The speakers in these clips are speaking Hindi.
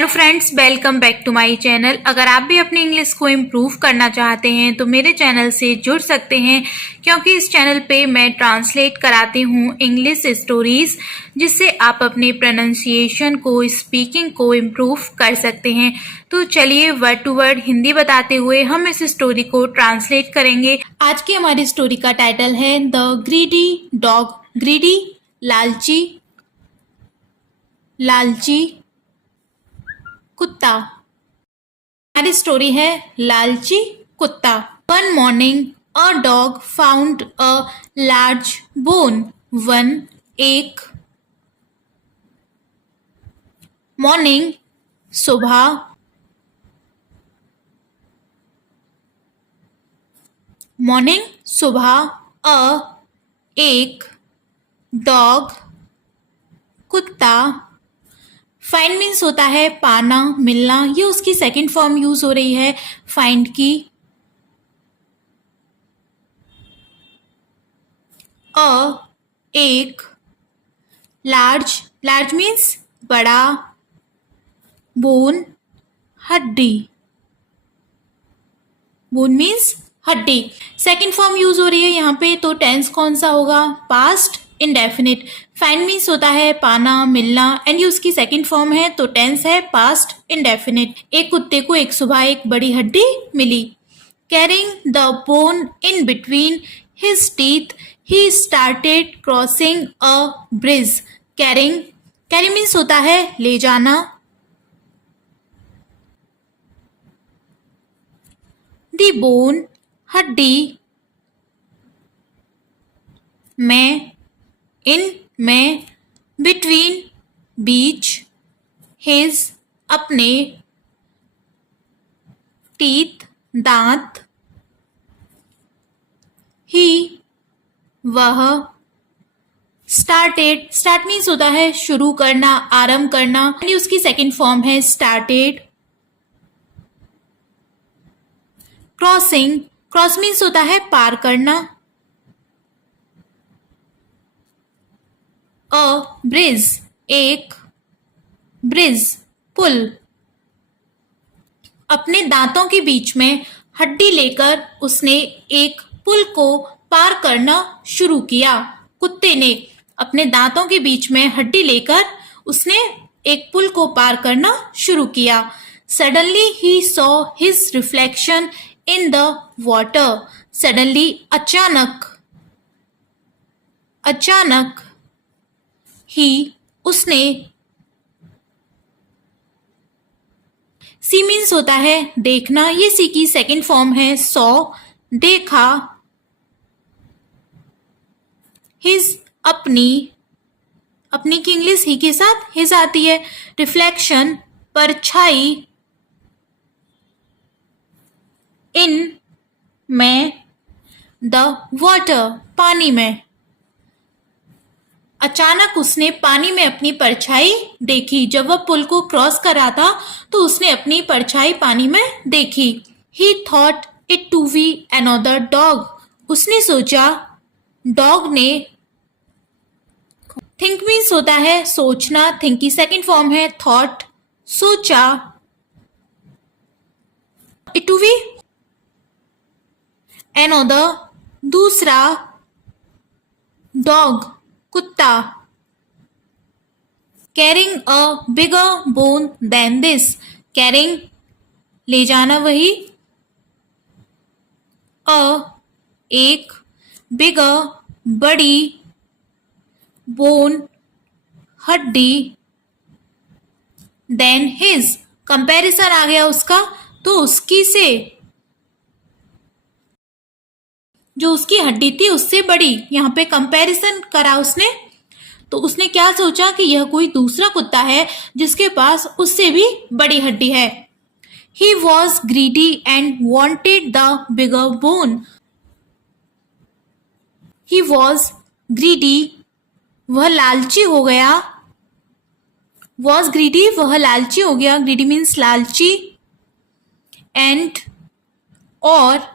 Hello friends, welcome back to my channel. अगर आप भी अपनी इंग्लिश को इम्प्रूव करना चाहते हैं तो मेरे चैनल से जुड़ सकते हैं, क्योंकि इस चैनल पे मैं ट्रांसलेट कराती हूँ इंग्लिश स्टोरीज, जिससे आप अपने प्रोनाउंसिएशन को, स्पीकिंग को इम्प्रूव कर सकते हैं। तो चलिए वर्ड टू वर्ड हिंदी बताते हुए हम इस स्टोरी को ट्रांसलेट करेंगे। आज की हमारी स्टोरी का टाइटल है द ग्रीडी डॉग। ग्रीडी लालची, लालची कुत्ता। हमारी स्टोरी है लालची कुत्ता। One morning a dog found a large bone. One एक मॉर्निंग सुबह, मॉर्निंग सुबह, अ एक डॉग कुत्ता। फाइंड मीन्स होता है पाना, मिलना। ये उसकी सेकंड फॉर्म यूज हो रही है फाइंड की। अ एक लार्ज, लार्ज मीन्स बड़ा, बोन हड्डी, बोन मीन्स हड्डी। सेकंड फॉर्म यूज हो रही है यहाँ पे, तो टेंस कौन सा होगा? Past indefinite. फाइंड मीन्स होता है पाना, मिलना, एंड ये उसकी सेकंड फॉर्म है, तो टेंस है पास्ट इंडेफिनिट। एक कुत्ते को एक सुबह एक बड़ी हड्डी मिली। Carrying the bone in between his teeth he started crossing a bridge. Carrying, carrying means होता है ले जाना। द बोन हड्डी, में, इन में, बिटवीन बीच, हिज अपने, टीथ दांत, ही वह, स्टार्टेड, स्टार्ट मीन्स होता है शुरू करना, आरंभ करना, यानी उसकी सेकंड फॉर्म है स्टार्टेड। क्रॉसिंग, क्रॉस मीन्स होता है पार करना। अ ब्रिज, एक ब्रिज पुल। अपने दांतों के बीच में हड्डी लेकर उसने एक पुल को पार करना शुरू किया। कुत्ते ने अपने दांतों के बीच में हड्डी लेकर उसने एक पुल को पार करना शुरू किया। Suddenly he saw his reflection in the water. Suddenly अचानक, अचानक, ही उसने, सी मीन्स होता है देखना। ये सी की सेकंड फॉर्म है सॉ, देखा। हिज अपनी, अपनी की इंग्लिश ही के साथ हिज आती है। रिफ्लेक्शन परछाई, इन में, द वाटर पानी में। अचानक उसने पानी में अपनी परछाई देखी। जब वह पुल को क्रॉस कर रहा था तो उसने अपनी परछाई पानी में देखी। He thought it to be another dog. उसने सोचा, डॉग ने, थिंक मीन्स होता है सोचना। थिंक की सेकंड फॉर्म है थॉट, सोचा। इट टू बी अनदर, दूसरा, डॉग कुत्ता। Carrying a bigger bone than this. Carrying ले जाना वही, अ एक, बिगर बड़ी, बोन हड्डी, देन हिज कंपैरिजन आ गया उसका, तो उसकी से, जो उसकी हड्डी थी उससे बड़ी। यहाँ पे कंपैरिजन करा उसने, तो उसने क्या सोचा कि यह कोई दूसरा कुत्ता है जिसके पास उससे भी बड़ी हड्डी है। He was greedy and wanted the bigger bone. He was greedy, वह लालची हो गया। वॉज ग्रीडी, वह लालची हो गया। ग्रीडी मीन्स लालची। एंड, और,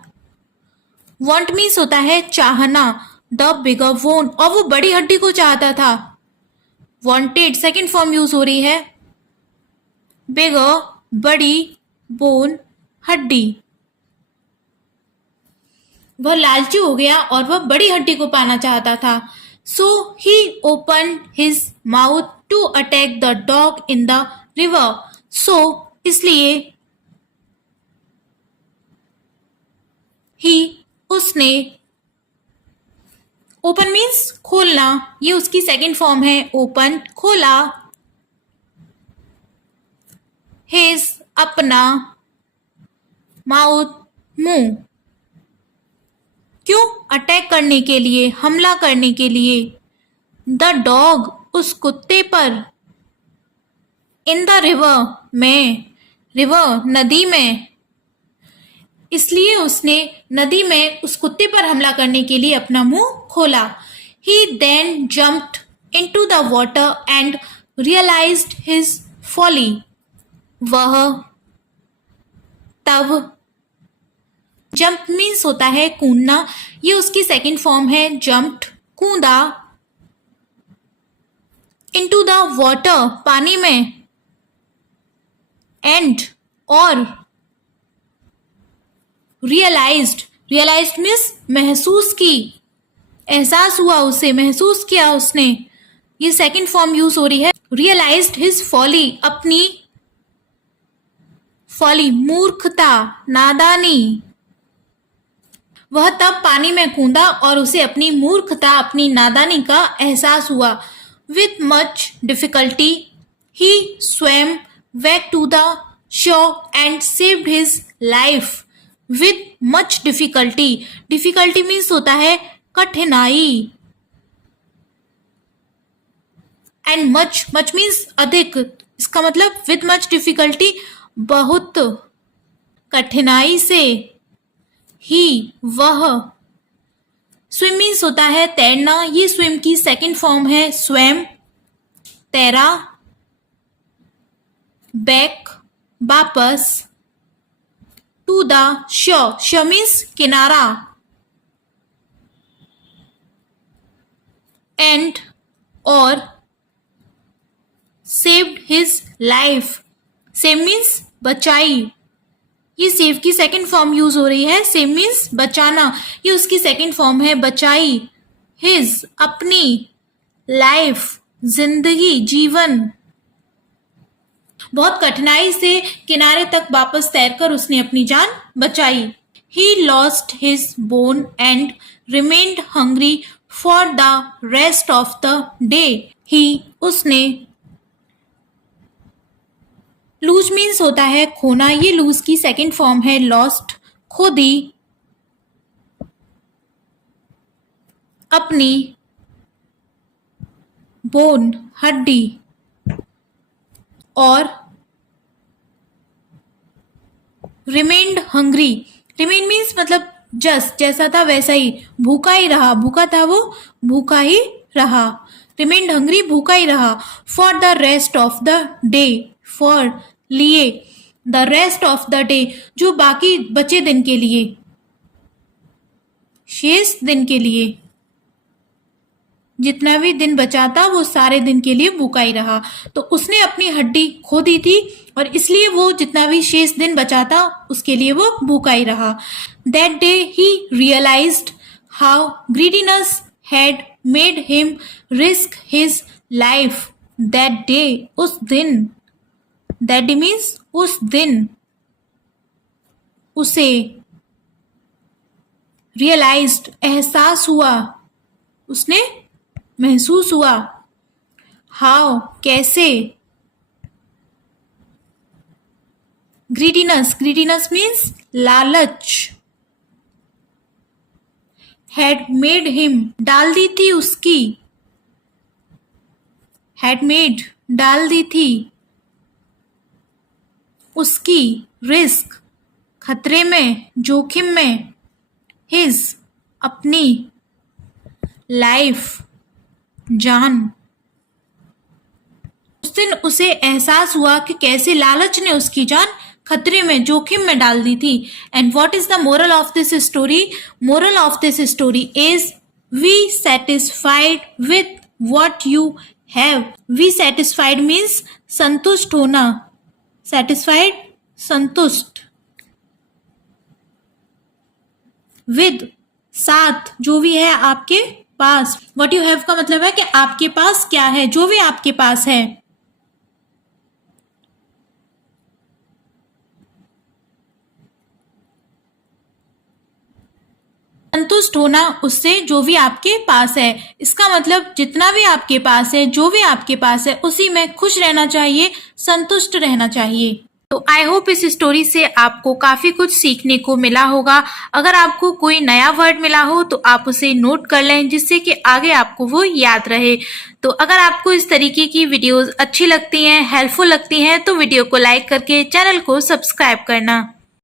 वॉन्ट मीन्स होता है चाहना। द बिगर बोन, और वो बड़ी हड्डी को चाहता था। वॉन्टेड सेकेंड फॉर्म यूज हो रही है। बिगर बड़ी, बोन हड्डी। वह लालची हो गया और वह बड़ी हड्डी को पाना चाहता था। So he open his mouth to attack the dog in the river. So इसलिए ही उसने, ओपन मीन्स खोलना, ये उसकी सेकंड फॉर्म है, ओपन खोला, हिज अपना, माउथ मुंह, क्यों, अटैक करने के लिए, हमला करने के लिए, द डॉग उस कुत्ते पर, इन द रिवर में, रिवर नदी में, इसलिए उसने नदी में उस कुत्ते पर हमला करने के लिए अपना मुंह खोला। He then jumped into the water and realised his folly. वह तब, जंप मीन्स होता है कूदना, ये उसकी सेकंड फॉर्म है, जंप्ड कूदा, इनटू द वाटर पानी में, एंड और, रियलाइज्ड, रियलाइज्ड मीन्स महसूस की, एहसास हुआ उसे, महसूस किया उसने, ये सेकंड फॉर्म यूज हो रही है। रियलाइज्ड हिज फॉली, अपनी फॉली मूर्खता, नादानी। वह तब पानी में कूदा और उसे अपनी मूर्खता, अपनी नादानी का एहसास हुआ। With much difficulty he swam back to the shore and saved his life. With much difficulty, difficulty means होता है कठिनाई, एंड मच, मच मीन्स अधिक, इसका मतलब विथ मच डिफिकल्टी बहुत कठिनाई से, ही वह, स्विम मीन्स होता है तैरना, ये स्विम की सेकंड फॉर्म है, स्वयं तैरा, बैक वापस, टू द शोर, शोर मीन्स किनारा, एंड और, saved his life, save means बचाई, ये सेव की सेकंड फॉर्म यूज हो रही है, सेव मीन्स बचाना, ये उसकी सेकंड फॉर्म है, बचाई, हिज अपनी, लाइफ जिंदगी, जीवन। बहुत कठिनाई से किनारे तक वापस तैरकर उसने अपनी जान बचाई। He lost his bone and remained hungry for the rest of the day. He उसने, लूज मीन्स होता है खोना, ये लूज की सेकंड फॉर्म है, लॉस्ट खो दी, अपनी बोन हड्डी, और रिमेन्ड हंग्री, रिमेन मीन्स मतलब जस्ट जैसा था वैसा ही, भूखा ही रहा, भूखा था वो, भूखा ही रहा, रिमेन्ड हंग्री भूखा ही रहा, for the rest of the day, for लिए, the rest of the day जो बाकी बचे दिन के लिए, शेष दिन के लिए, जितना भी दिन बचा था वो सारे दिन के लिए भूखा ही रहा। तो उसने अपनी हड्डी खो दी थी और इसलिए वो जितना भी शेष दिन बचा था उसके लिए वो भूखा ही रहा। That day he realised how greediness had made him risk his life. That day, उस दिन, दैट डे मीन्स उस दिन, उसे रियलाइज्ड एहसास हुआ, उसने महसूस हुआ, हाउ कैसे, ग्रीडीनेस, ग्रीडीनेस मीन्स लालच, हैड मेड हिम डाल दी थी उसकी, हैड मेड डाल दी थी उसकी, रिस्क खतरे में, जोखिम में, हिज अपनी, लाइफ जान। उस दिन उसे एहसास हुआ कि कैसे लालच ने उसकी जान खतरे में, जोखिम में डाल दी थी। And what is the moral of this story? Moral of this story is be satisfied with what you have. Be satisfied means संतुष्ट होना, सेटिस्फाइड संतुष्ट, विद साथ, जो भी है आपके पास। व्हाट यू हैव का मतलब है कि आपके पास क्या है, जो भी आपके पास है। संतुष्ट होना उससे जो भी आपके पास है। इसका मतलब जितना भी आपके पास है, जो भी आपके पास है, उसी में खुश रहना चाहिए, संतुष्ट रहना चाहिए। तो आई होप इस स्टोरी से आपको काफी कुछ सीखने को मिला होगा। अगर आपको कोई नया वर्ड मिला हो तो आप उसे नोट कर लें, जिससे कि आगे आपको वो याद रहे। तो अगर आपको इस तरीके की वीडियोस अच्छी लगती हैं, हेल्पफुल लगती हैं, तो वीडियो को लाइक करके चैनल को सब्सक्राइब करना।